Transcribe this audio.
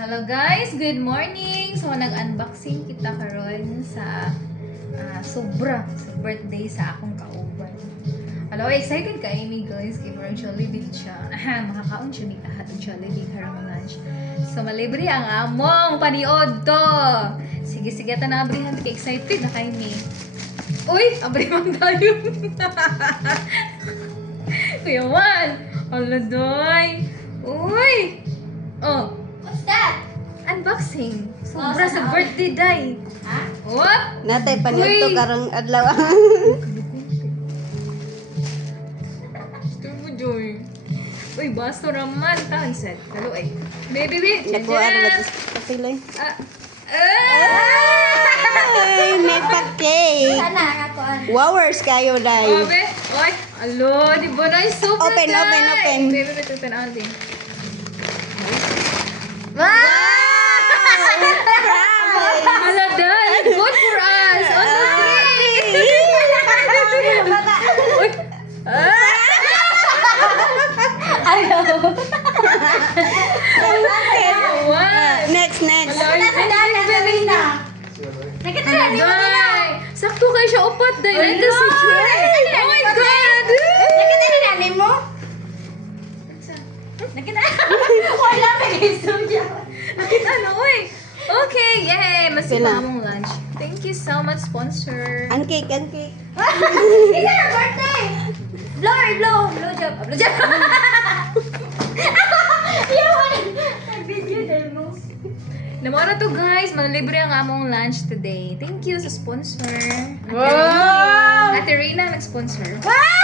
Hello guys, good morning! So nag-unboxing kita karon sa sobra sa birthday sa akong kauban. Hello, excited ka ini guys, kay parang Jollibee siya. Makakaon siya ni ahat ang Jollibee karang lunch. So malibre ang among paniod to. Sige ta na abrihan kay excited na kay ni. Uy, abrihan tayo. Kuya Juan, hala doy. Uy. Oh, What's that? unboxing. Sobra sa birthday day. Ha? What? Natay panito Uy! karang adlaw. Gusto mo, Joy. Uy, basto raman. Tawag set. Halo ay. Baby. Naku, ano ba ito? Kapilay. Ay, may pa-cake. Sana ako an. Wowers kayo, day. Obe. Oy. Alo, di ba na super Open, day? open, open. Baby, tutan ako din. Hala, dahil. Good for us. On the three. Uy. One. Next. Nakita na ni mo nila. Sakto kayo siya upat dahil ito si Joy. Oh my God! Nakita ni mo. Nakita. Wala pa istorya. Nakita na, uy! Okay, yay! Masipa Sila. mong lunch. Thank you so much, sponsor. Ang cake. Isa na birthday. Blow job. Blow job. Yawan. Video dahil mo. Namara to guys, manlibre ang among lunch today. Thank you sa sponsor. Wow! Ate Rina nag-sponsor. Wow!